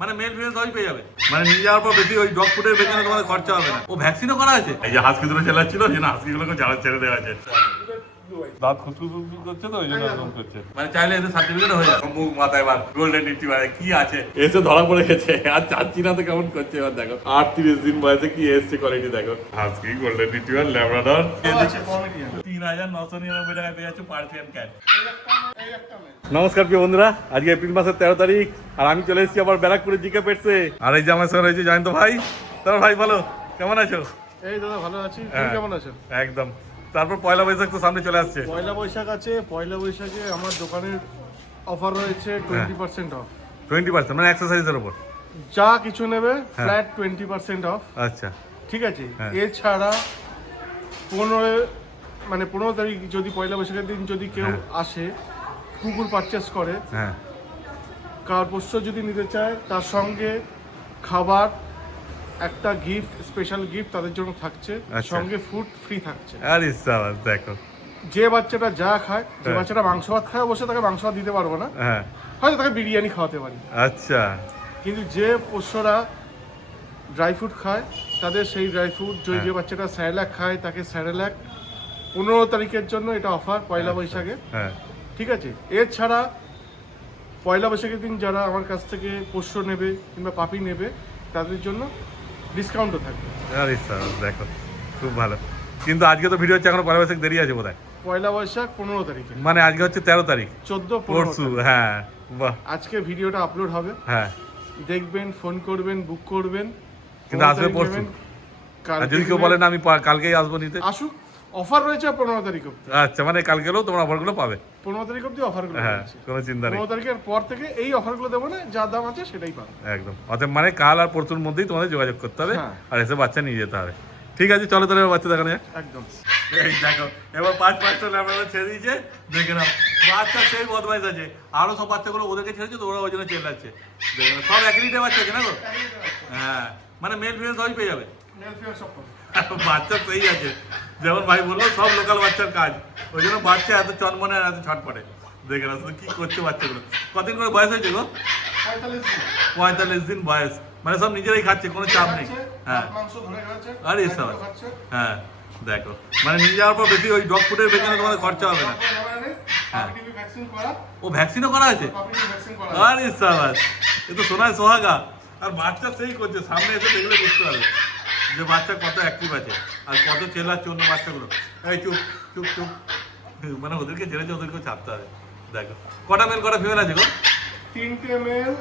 মানে male female সবই পেয়ে যাবে, মানে নিয়ে যাওয়ার পর বেশি ওই ডগ ফুডের পেছনে তোমাদের খরচা হবে না। ও ভ্যাকসিনও করা আছে। এই যে হাসকি দুটো চালাচ্ছিল, যে না হাসকিগুলোকে ছেড়ে দেওয়া আছে, দাঁত খুচখুচ করছে তো ওই জন্য এরকম করছে। মানে চাইলে এদের সার্টিফিকেট হয়ে যাবে। মুখ মাথায় এবার গোল্ডেন রিট্রিভার কি আছে এসে ধরা পড়ে গেছে। আর চাচ্ছি না তো কেমন করছে এবার দেখো। 38 দিন বয়সে কি এসছে কোয়ালিটি দেখো। হাস্কি গোল্ডেন রিট্রিভার ল্যাব্রাডর 3999 টাকায় পেয়ে যাচ্ছে পার্সিয়ান ক্যাট। নমস্কার প্রিয় বন্ধুরা, আজকে এপ্রিল মাসের 13 তারিখ আর আমি চলে এসেছি আবার ব্যারাকপুরে জিকে পেটসে। আর এই যে আমার সঙ্গে রয়েছে জয়ন্ত ভাই। তোমার ভাই বলো কেমন আছো? এই দাদা ভালো আছি, তুমি কেমন আছো? একদম। তারপর পয়লা বৈশাখ তো সামনে চলে আসছে। পয়লা বৈশাখ আছে, পয়লা বৈশাখে আমার দোকানের অফার রয়েছে 20% অফ। 20% মানে এক্সারসাইজের উপর যা কিছু নেবে ফ্ল্যাট 20% অফ। আচ্ছা ঠিক আছে, এছাড়া 15 তারিখ যদি পয়লা বৈশাখের দিন যদি কেউ আসে কুকুর পারচেস করে, কার পোষ্য যদি নিতে চায় তার সঙ্গে খাবার একটা গিফট, স্পেশাল গিফট তাদের জন্য থাকছে, সঙ্গে ফুড ফ্রি থাকছে। আরে সাবাস দেখো, যে বাচ্চাটা যা খায়, যে বাচ্চাটা মাংস ভাত খায় অবশ্যই তাকে মাংস ভাত দিতে পারবো না, হয়তো তাকে বিরিয়ানি খাওয়াতে পারি। আচ্ছা, কিন্তু যে পোষ্যরা ড্রাই ফ্রুট খায় তাদের সেই ড্রাই ফ্রুট, যে বাচ্চাটা স্যারেলাক খায় তাকে স্যারেলাক 15 তারিখের জন্য এটা অফার পয়লা বৈশাখে। ঠিক আছে, এছাড়া পয়লা বৈশাখের দিন যারা আমার কাছ থেকে পোষ্য নেবে কিংবা পাপি নেবে তাদের জন্য ডিসকাউন্টও থাকবে। আরে সাবাস দেখো, খুব ভালো। কিন্তু আজকে তো ভিডিও হচ্ছে, এখনো পয়লা বৈশাখ দেরি আছে বোধহয়। পয়লা বৈশাখ 15 তারিখে, মানে আজকে হচ্ছে 13 তারিখ, 14 পরশু। হ্যাঁ বাহ, আজকে ভিডিওটা আপলোড হবে, দেখবেন, ফোন করবেন, বুক করবেন। কিন্তু আসবে পরশু। আর যদি কেউ বলেন আমি কালকেই আসবো নিতে, আসুক। অফার রয়েছে 15 তারিখ অবধি। আচ্ছা, মানে কালকে এলেও তোমরা অফারগুলো পাবে 15 তারিখ অবধি অফারগুলো রয়েছে। কোনো চিন্তা নেই। 15 তারিখের পর থেকে এই অফারগুলো দেবো না, যা দাম আছে সেটাই পাবে একদম। অর্থাৎ মানে কাল আর পরশুর মধ্যেই তোমাদের যোগাযোগ করতে হবে আর এসে বাচ্চা নিয়ে যেতে হবে। ঠিক আছে, চলো তাহলে বাচ্চা দেখানো যাক। একদম। এই দেখো, এবার 5-5টা ল্যাবরেটরি ছেড়ে দিয়েছে, দেখে নাও। বাচ্চা সেই বদমাইশ আছে, আরো সব বাচ্চাগুলো ওদেরকে ছেড়েছে তো ওরা ওই জন্য চেল্লাচ্ছে। দেখে নাও, সব এক লিটার বাচ্চা আছে না গো? হ্যাঁ, মানে মেল ফিমেল সবই পেয়ে যাবে। বাচ্চা সেই আছে, যেমন ভাই বললো সব লোকাল বাচ্চার কাজ, ওই জন্য বাচ্চা এত চনমনে আর এত ছটপটে। দেখে নাও কি করছে বাচ্চাগুলো। কতদিন করে বয়স হয়েছে গো? 45 দিন বয়স, মানে সব নিজেরাই খাচ্ছে, কোনো চাপ নেই। আরে সব দেখো, মানে নিয়ে যাওয়ার পর বেশি ওই ডগ ফুডের পেছনে তোমাদের খরচা হবে না। ও ভ্যাকসিনও করা আছে। আরে সাবাস, এ তো সোনায় সোহাগা। আর বাচ্চা সেই করছে, সামনে এসে দেখলে বুঝতে পারবে যে বাচ্চা কত অ্যাক্টিভ আছে আর কত চেল্লাচ্ছে অন্য বাচ্চাগুলো। এই চুপ চুপ চুপ, মানে ওদেরকে ছেড়েছে, ওদেরকেও ছাড়তে হবে। দেখো কটা মেল কটা ফিমেল আছে গো? 3টে মেল,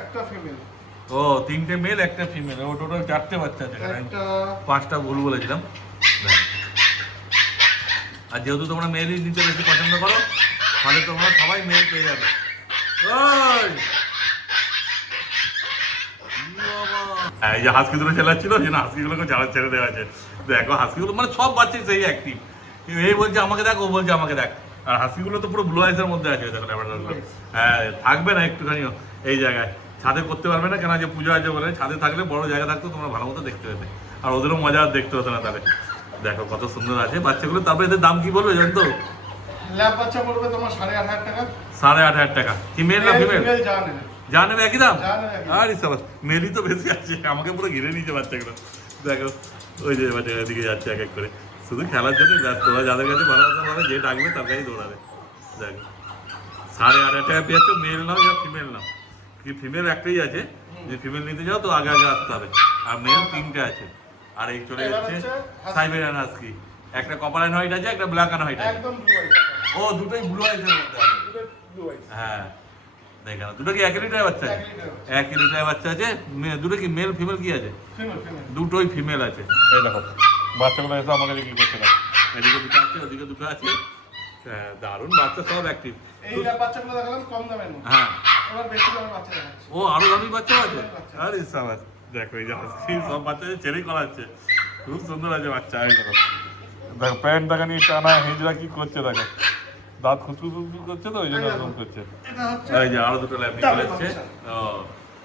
একটা ফিমেল। ও 3টে মেল একটা ফিমেল, ও টোটাল 4টে বাচ্চা আছে। 5টা ভুল বলেছিলাম। আর যেহেতু তোমরা মেলই নিতে বেশি পছন্দ করো, তাহলে তোমরা সবাই মেল পেয়ে যাবে। এই যে হাসকি দুটো চালাচ্ছিল, যে না হাসকিগুলোকে ছেড়ে দেওয়া আছে। দেখো হাসকিগুলো মানে সব বাচ্চাই সেই অ্যাক্টিভ। এই বলছে আমাকে দেখ, ও বলছে আমাকে দেখ। আর হাসকিগুলো তো পুরো ব্লু আইসের মধ্যে আছে। দেখো ল্যাবরেটরিগুলো থাকবে না একটুখানিও এই জায়গায়, ছাদে করতে পারবে না, কেন যে পুজো আছে বলে। ছাদে থাকলে বড় জায়গা থাকতো, তোমরা ভালো মতো দেখতে পেতে, আর ওদেরও মজা দেখতে হতো না। তাহলে দেখো কত সুন্দর আছে বাচ্চাগুলো। তারপরে এদের দাম কি বলবে জানো তো? ল্যাব বাচ্চা পড়বে তোমার 8,500 টাকা। 8,500 টাকা। কি মেল না ফিমেল? যা নেবে একই দাম। আরে সাবাস, মেলই তো বেশি আছে, আমাকে পুরো ঘিরে নিয়েছে বাচ্চাগুলো। দেখো ওই যে বাচ্চাগুলো দিকে যাচ্ছে এক এক করে, শুধু খেলার জন্য ব্যস্ত। ওরা যাদের কাছে ভালোবাসা হবে, যে ডাকবে তার কাছেই দৌড়াবে। দেখো 8,500 টাকা পেয়েছো, মেল নাও ইয়া ফিমেল নাও। কি ফিমেল একটাই আছে, যে ফিমেল নিতে যাও তো আগে আগে আসতে হবে। আর মেল 3টে আছে। আর এই চলে যাচ্ছে সাইবেরিয়ান হাস্কি। একটা কপার অ্যান্ড হোয়াইট আছে, একটা ব্ল্যাক অ্যান্ড হোয়াইট আছে। ও দুটোই ব্লু আইসের মধ্যে আছে। হ্যাঁ দেখে নাও, দুটো কি একই লিটারের বাচ্চা আছে? একই লিটারের বাচ্চা আছে। দুটো কি মেল ফিমেল কি আছে? দুটোই ফিমেল আছে। এই দেখো বাচ্চাগুলো এসে আমাকে কি করছে না, এদিকে দুটো আছে, ওদিকে দুটো আছে। দারুণ বাচ্চা, সব অ্যাক্টিভ। এই বাচ্চাগুলো দেখালাম কম দামের মধ্যে। এবার বেশি দামের বাচ্চা দেখাচ্ছি। ও আরো দামি বাচ্চা আছে। আরে সাবাস, দেখো এই যে হাসকি সব বাচ্চাদের ছেড়েই করাচ্ছে। খুব সুন্দর আছে বাচ্চা। এই দেখো দেখো প্যান্ট দেখা নিয়ে টানা হিজড়া কি করছে, দেখো দাঁত খুচখুচ করছে তো ওই জন্য এরকম করছে। এই যে আরো দুটো ল্যাব চলে এসছে। ও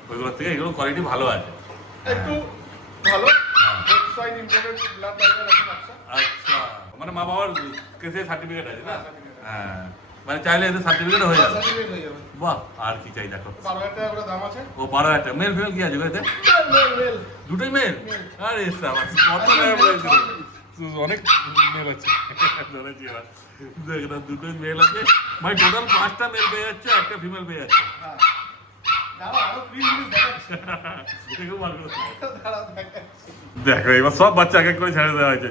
ওইগুলো থেকে এগুলো কোয়ালিটি ভালো আছে, একটু ভালো। সাইড ইম্পোর্টেড ব্লাড টাইপের আছে বাচ্চা। আচ্ছা, মানে মা বাবার কেসে সার্টিফিকেট আছে না? হ্যাঁ মানে চাইলে এদের সার্টিফিকেট হয়ে যাবে। সার্টিফিকেট হয়ে যাবে। বাহ, আর কি চাই দেখো। 12,000 টাকা করে দাম আছে। ও 12,000 টাকা। মেল ফিমেল কি আছে এতে? মেল। দুটোই মেল? আরে সাবাস, কত টাকা বলেছিল? অনেক মেল আছে। ধরেছি এবার। দেখ না, দুটোই মেল আছে। মানে টোটাল 5টা মেল পেয়ে যাচ্ছে, একটা ফিমেল পেয়ে যাচ্ছে। হ্যাঁ। দাঁড়াও, আরো ফ্রি জিনিস দেখাচ্ছি। এটাকেও বার করতে হবে। দাঁড়াও দেখাচ্ছি। দেখো এবার সব বাচ্চা এক এক করে ছেড়ে দেওয়া হয়েছে,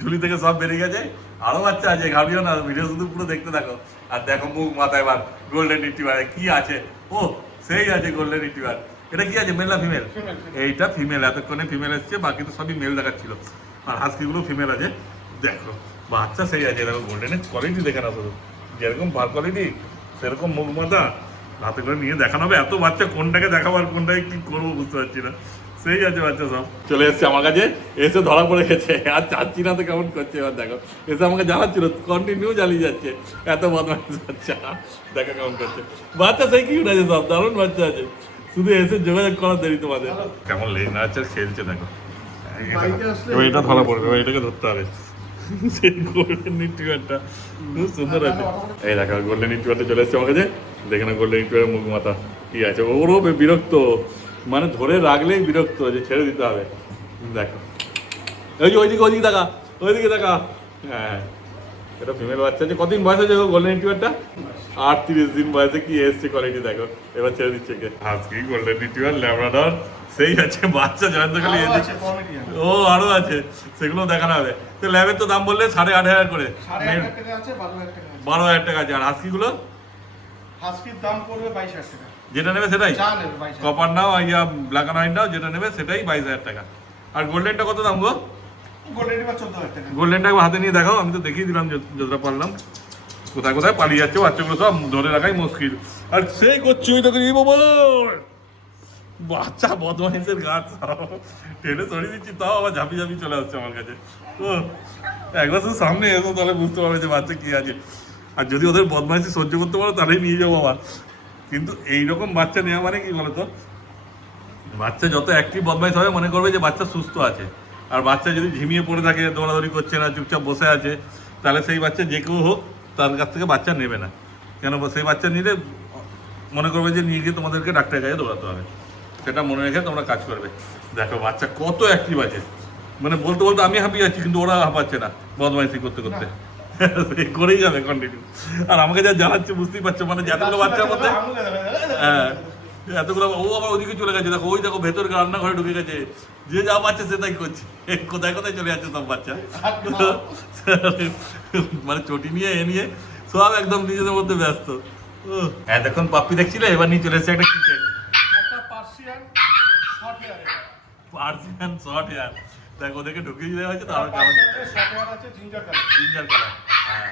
ঝুলি থেকে সব বেরিয়ে গেছে। আরো বাচ্চা আছে, ঘাবিও না, ভিডিও শুধু পুরো দেখতে থাকো। আর দেখো মুখ মাথায় এবার গোল্ডেন রিট্রিভারে কি আছে। ও সেই আছে গোল্ডেন রিট্রিভার। এটা কি আছে, মেল না ফিমেল? এইটা ফিমেল, এতক্ষণে ফিমেল এসছে, বাকি তো সবই মেল দেখাচ্ছিল। আর হাস্কিগুলো ফিমেল আছে। দেখো বাচ্চা সেই আছে, দেখো গোল্ডেনের কোয়ালিটি দেখে না, শুধু যেরকম ভার কোয়ালিটি সেরকম মুখ মাথা। হাতে করে নিয়ে দেখানো হবে, এত বাচ্চা কোনটাকে দেখাবো আর কোনটাকে কি করবো বুঝতে পারছি না। সেই আছে বাচ্চা সব চলে এসছে আমার কাছে, এসে ধরা পড়ে গেছে। আর চাচ্ছি না তো কেমন করছে, এবার দেখো এসে আমাকে জ্বালাচ্ছিল, কন্টিনিউ জ্বালিয়ে যাচ্ছে। এত বদমাইশ বাচ্চা, দেখো কেমন করছে। বাচ্চা সেই কি উঠেছে, সব দারুণ বাচ্চা আছে, শুধু এসে যোগাযোগ করার দেরি তোমাদের। কেমন লেগে নাচছে, খেলছে দেখো। এবার এটা ধরা পড়বে, এবার এটাকে ধরতে হবে। সেই গোল্ডেন রিট্রিভারটা খুব সুন্দর আছে। এই দেখো গোল্ডেন রিট্রিভারটা চলে এসছে আমার কাছে। দেখে না গোল্ডেন রিট্রিভারের মুখ মাথা কি আছে। ওরও বিরক্ত, মানে ধরে রাখলেই বিরক্ত, যে ছেড়ে দিতে হবে। দেখো ওই যে ওইদিকে দেখা, ওইদিকে দেখা। হ্যাঁ, এটা ফিমেল বাচ্চা আছে। কতদিন বয়স হয়েছে গোল্ডেন রিট্রিভারটা? 38 দিন বয়সে কি এসছে কোয়ালিটি দেখো। এবার ছেড়ে দিচ্ছে কে? আজকে গোল্ডেন রিট্রিভার, ল্যাব্রাডর সেই আছে বাচ্চা জয়ন্তখালি। ও আরো আছে, সেগুলো দেখানো হবে। তো ল্যাবের তো দাম বললে 8,500 করে। 8,500 টাকা আছে, 12,000 টাকা আছে। 12,000 টাকা আছে। আর হাস্কিগুলো? হাস্কির দাম পড়বে 22,000 টাকা। যেটা নেবে সেটাই, যা নেবে 22,000। কপার নাও ইয়া ব্ল্যাক অ্যান্ড হোয়াইট নাও, যেটা নেবে সেটাই 22,000 টাকা। আর গোল্ডেনটা কত দাম গো? গোল্ডেন রিট্রিভার 14,000 টাকা। গোল্ডেনটা হাতে নিয়ে দেখাও, আমি তো দেখিয়ে দিলাম যতটা পারলাম। কোথায় কোথায় পালিয়ে যাচ্ছে বাচ্চাগুলো, সব ধরে রাখাই মুশকিল। আর সেই করছি ওই তোকে বাচ্চা বদমাইশের গাছ টেনে সরিয়ে দিচ্ছি, তাও আবার ঝাঁপি ঝাঁপি চলে আসছে আমার কাছে। ও একবার শুধু সামনে এসো, তাহলে বুঝতে পারবে যে বাচ্চা কি আছে। আর যদি ওদের বদমাইশি সহ্য করতে পারো তাহলেই নিয়ে যাবো আবার। কিন্তু এইরকম বাচ্চা নেওয়া মানে কি বলতো, বাচ্চা যত অ্যাক্টিভ বদমাইশ হবে মনে করবে যে বাচ্চা সুস্থ আছে। আর বাচ্চা যদি ঝিমিয়ে পড়ে থাকে, দৌড়াদৌড়ি করছে না, চুপচাপ বসে আছে, তাহলে সেই বাচ্চা যে কেউ হোক তার কাছ থেকে বাচ্চা নেবে না। কেন সেই বাচ্চা নিলে মনে করবে যে নিয়ে গিয়ে তোমাদেরকে ডাক্তারের কাছে দৌড়াতে হবে। সেটা মনে রেখে তোমরা কাজ করবে। দেখো বাচ্চা কত অ্যাক্টিভ আছে, মানে বলতে বলতে আমি হাঁপিয়ে যাচ্ছি, কিন্তু ওরা হাঁপাচ্ছে না বদমাইশি করতে করতে। করেই যাবে কন্টিনিউ। আর আমাকে যা জানাচ্ছে বুঝতেই পারছো, মানে এতগুলো বাচ্চার মধ্যে, হ্যাঁ এতগুলো, ও আবার ওদিকে চলে গেছে। দেখো ওই দেখো ভেতর রান্নাঘরে ঢুকে গেছে, যে যা বাচ্চা সে তাই করছে। কোথায় কোথায় চলে যাচ্ছে সব বাচ্চা, মানে চটি নিয়ে এ নিয়ে সব একদম নিজেদের মধ্যে ব্যস্ত। এতক্ষণ পাপ্পি দেখছিলে, এবার নিয়ে চলে এসেছে একটা কিচেন, একটা Persian short hair. Persian short hair. দেখো ওদেরকে ঢুকিয়ে দেওয়া হয়েছে, তাহলে কেমন শর্ট হেয়ার আছে, জিঞ্জার কালার। Ginger colour. হ্যাঁ,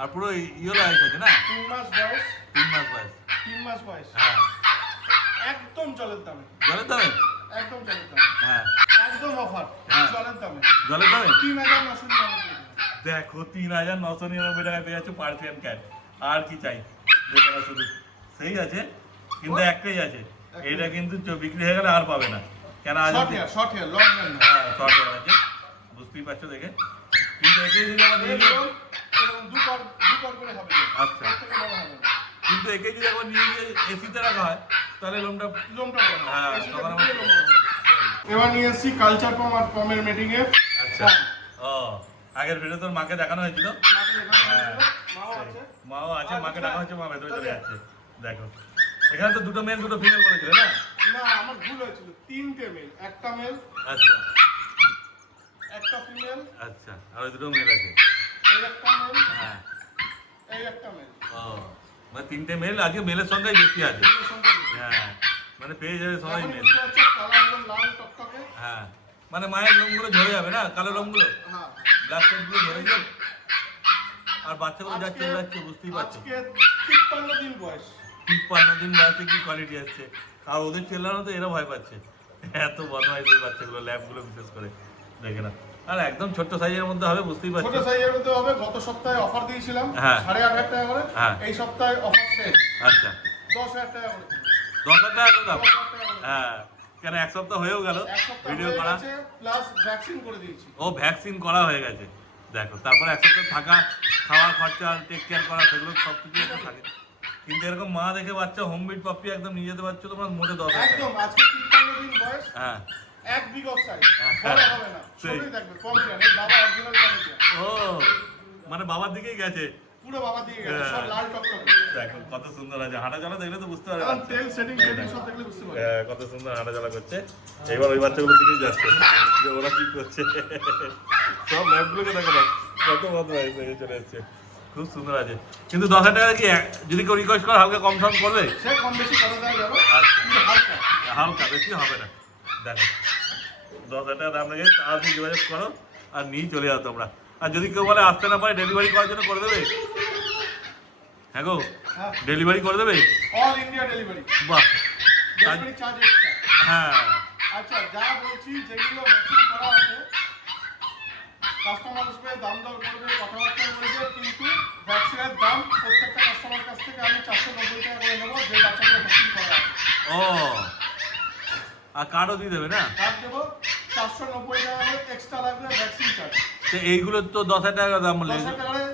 আর পুরো ইয়েলো আইস আছে না? 3 মাস বয়স। 3 মাস বয়স। 3 মাস বয়স। হ্যাঁ, একদম জলের দামে। জলের দামে? একদম জলের দামে। হ্যাঁ, একদম অফার। হ্যাঁ। জলের দামে। জলের দামে 3,999 টাকা। দেখো 3,999 টাকায় পেয়ে যাচ্ছ পার্সিয়ান ক্যাট। আর কি চাই, দেখো না শুধু সেই আছে, কিন্তু একটাই আছে। এইটা কিন্তু বিক্রি হয়ে গেলে আর পাবে না। কেন আজ শর্ট হেয়ার, লং হেয়ার না। হ্যাঁ শর্ট হেয়ার আছে, বুঝতেই পারছো দেখে। কিন্তু একেই যদি আমার নিয়ে গিয়ে, এরকম দুবার করে হবে। আচ্ছা, এর থেকে বড় হবে না। কিন্তু একেই যদি একবার নিয়ে গিয়ে এসিতে রাখা হয়, তাহলে লোমটা লোমটা বড় হবে। হ্যাঁ এসিটা তখন ঢুকিয়ে লোম বড় হবে। এবার নিয়ে এসেছি কালচার পম আর পমের মেটিং এর। আচ্ছা, ও আগের ভিডিও তোর মাকে দেখানো হয়েছিল। মাকে দেখানো হয়েছিল, মাও আছে। মাও আছে, মাকে ডাকা হচ্ছে, মা ভেতরে চলে যাচ্ছে। দেখো এখানে তো দুটো মেল দুটো ফিমেল বলেছিল না? না, আমার ভুল হয়েছিল। 3টে মেল, একটা মেল, আচ্ছা একটা ফিমেল, আচ্ছা, আর ওই দুটো মেল আছে। এই একটা মেল, হ্যাঁ, এই একটা মেল। ও মানে 3টে মেল, আজকে মেলের সংখ্যাই বেশি আছে। এর সংখ্যা বেশি। হ্যাঁ, মানে পেয়ে যাবে সবাই এখন মেল। বুঝতে পারছো, কালার একদম লাল টকটকে। হ্যাঁ, মানে মায়ের লোমগুলো ঝরে যাবে না, কালো লোমগুলো, হ্যাঁ। ব্ল্যাক গুলো ঝরে যাবে। আর বাচ্চাগুলো যা চলে যাচ্ছে বুঝতেই পারছো। আজকে 53 দিন বয়স। 53 দিন বয়সে কি কোয়ালিটি আসছে। আর ওদের চেল্লানো তো এরা ভয় পাচ্ছে, এত বদমাইশ এই বাচ্চাগুলো, ল্যাবগুলো বিশেষ করে দেখে না। আর একদম ছোট্ট সাইজের মধ্যে হবে, বুঝতেই ছোট পারছো। সাইজের মধ্যে হবে। গত সপ্তাহে অফার দিয়েছিলাম হ্যাঁ। 8,500 টাকা করে। হ্যাঁ। এই সপ্তাহে অফার শেষ। আচ্ছা, 10,000 টাকা করে। 10,000 টাকা করে দাম? 10,000 টাকা করে। হ্যাঁ, কেন এক সপ্তাহ হয়েও গেল এক সপ্তাহ ভিডিও হয়ে করা। গেছে, প্লাস ভ্যাকসিন করে দিয়েছি। ও ভ্যাকসিন করা হয়ে গেছে। দেখো তারপরে একসাথে থাকা, খাওয়া খরচা, টেক কেয়ার করা, সেগুলো সব কিছু একটা থাকে। কিন্তু এরকম মা দেখে বাচ্চা হোমমেড পাপ্পি একদম নিয়ে যেতে পারছো তোমরা মোটে 10,000 টাকা। একদম আজকে 53 দিন বয়স, হ্যাঁ এক বিগ অফ সাইজ, বড় হবে না, ছোটই থাকবে, কমপ্লিট। এই বাবা অরিজিনাল কমেডিয়ান, ও মানে বাবার দিকেই গেছে, পুরো বাবা দিয়ে গেছে, সব লাল টকটকে। দেখো কত সুন্দর আছে, হাঁটা চলা দেখলে তো বুঝতে পারবে কারণ তেল সেটিং সব দেখলে বুঝতে পারবে। কত সুন্দর হাঁটা চলা করছে। এবার ওই বাচ্চাগুলোর দিকেই যাচ্ছে যে ওরা কি করছে, সব ল্যাবগুলোকে দেখো না কত বদমাইশ হয়ে চলে এসছে, খুব সুন্দর আছে। কিন্তু 10,000 টাকা কি যদি কেউ রিকোয়েস্ট করে হালকা কম সম করবে? সে কম বেশি করে দেওয়া যাবে, আচ্ছা কিন্তু হালকা। হালকা, বেশি হবে না। দেখো 10,000 টাকা দাম লেগে তাড়াতাড়ি যোগাযোগ করো আর নিয়ে চলে যাও তোমরা। আর যদি কেউ বলে আসতে না পারে ডেলিভারি করার জন্য করে দেবে? হ্যাঁ গো, হ্যাঁ, ডেলিভারি করে দেবে? অল ইন্ডিয়া ডেলিভারি, বাহ, ডেলিভারি চার্জ এক্সট্রা। হ্যাঁ আচ্ছা, যা বলছি যেগুলো ভ্যাকসিন করা আছে, কাস্টমার আসবে, দাম দর করবে, কথাবার্তা বলবে, কিন্তু ভ্যাকসিনের দাম প্রত্যেকটা কাস্টমার কাছ থেকে আমি 490 টাকা করে নেবো, যে বাচ্চাগুলো ভ্যাকসিন করা আছে। ও, আর কার্ডও দিয়ে দেবে না? কার্ড দেবো, 490 টাকা করে এক্সট্রা লাগবে ভ্যাকসিন চার্জ। তো এইগুলো তো 10,000 টাকা দাম বললে। 10,000 টাকায়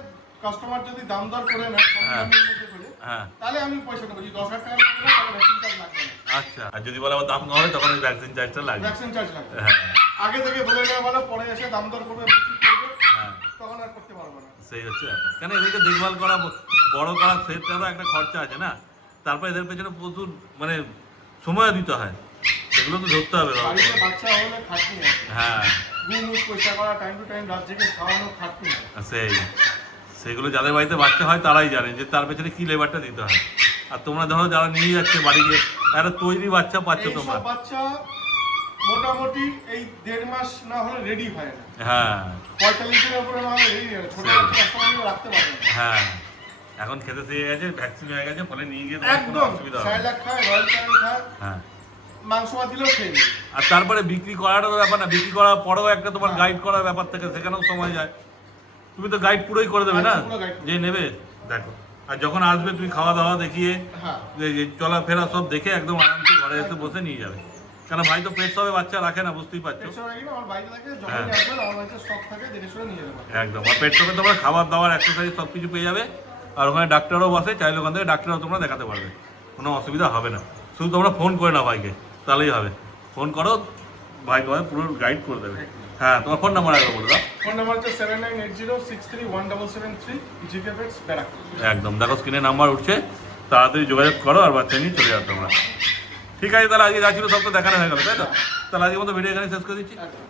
কাস্টমার যদি দাম দর করে নেয় কম হ্যাঁ। দামের মধ্যে করে, হ্যাঁ তাহলে আমি পয়সা নেবো। যদি 10,000 টাকা নিয়ে গেলে তাহলে ভ্যাকসিন চার্জ লাগবে না। আচ্ছা, আর যদি বলে আবার দাম কম হবে তখন ওই ভ্যাকসিন চার্জটা লাগবে। ভ্যাকসিন চার্জ লাগবে। হ্যাঁ আগে থেকে বলে নেওয়া ভালো, পরে এসে দাম দর করবে, বিক্রি করবে, হ্যাঁ, তখন আর করতে পারবো না। সেই হচ্ছে ব্যাপার। কেন এদেরকে দেখভাল করা, বড় করা, সেটারও একটা খরচা আছে না। তারপর এদের পেছনে প্রচুর মানে সময় দিতে হয়, সেগুলো তো ধরতে হবে। বাড়িতে বাচ্চা হলে খাটনি আছে, হ্যাঁ ঘুম পয়সা করা, টাইম টু টাইম রাত জেগে খাওয়ানো, খাটনি আছে। সেগুলো যাদের বাড়িতে বাচ্চা হয় তারাই জানে যে তার পেছনে কি লেবারটা দিতে হয়। আর তোমরা ধরো যারা নিয়ে যাচ্ছে বাড়িতে, একটা তৈরি বাচ্চা পাচ্ছ এইসব তোমরা। বাচ্চা মোটামুটি এই 1.5 মাস না হলে রেডি হয় না, হ্যাঁ 45 দিনের উপরে না হলে রেডি হয় না। ছোট বাচ্চা কাস্টমার রাখতে পারে না। হ্যাঁ, এখন খেতে শিখে গেছে, ভ্যাকসিন হয়ে গেছে, ফলে নিয়ে গিয়ে তোমার কোনো একদম অসুবিধা হবে না। স্যালাড খায়, রয়্যাল ক্যান খায়, হ্যাঁ, মাংস ভাত দিলেও খেয়ে নেবে। আর তারপরে বিক্রি করারও ব্যাপার না, বিক্রি করার পরেও একটা তোমার হ্যাঁ। গাইড করার ব্যাপার থাকে, সেখানেও সময় যায়। তুমি তো গাইড পুরোই করে দেবে না, পুরো guide করে যে নেবে। দেখো, আর যখন আসবে তুমি খাওয়া দাওয়া দেখিয়ে, হ্যাঁ, যে চলাফেরা সব দেখে একদম আরামসে ঘরে এসে বসে নিয়ে যাবে। কেন ভাই তো পেট সবে বাচ্চা রাখে না, বুঝতেই পারছো। এছাড়া কি না, আমার বাড়িতে থাকে, হ্যাঁ। যখনই আসবেন আমার বাড়িতে স্টক থাকে, দেখে শুনে নিয়ে যাবেন। একদম, আর পেট সবে তোমরা খাবার দাবার, এক্সারসাইজ সব কিছু পেয়ে যাবে। আর ওখানে ডাক্তারও বসে, চাইলে ওখান থেকে ডাক্তারও তোমরা দেখাতে পারবে, কোনো অসুবিধা হবে না। শুধু তোমরা ফোন করে নাও ভাইকে, তাহলেই হবে। ফোন করো, ভাই তোমায় পুরো গাইড করে দেবে। হ্যাঁ, তোমার ফোন নাম্বার একবার বলে দাও। ফোন নাম্বার হচ্ছে 7980631773, জিকে পেটস ব্যারাকপুর। একদম, দেখো স্ক্রিনে নাম্বার উঠছে, তাড়াতাড়ি যোগাযোগ করো আর বাচ্চা নিয়ে চলে যাও তোমরা। ঠিক আছে, তাহলে আজকে যা ছিল সব তো দেখানো হয়ে গেল, তাই তো? তাহলে আজকের মতো ভিডিও এখানে শেষ করে দিচ্ছি। একদম।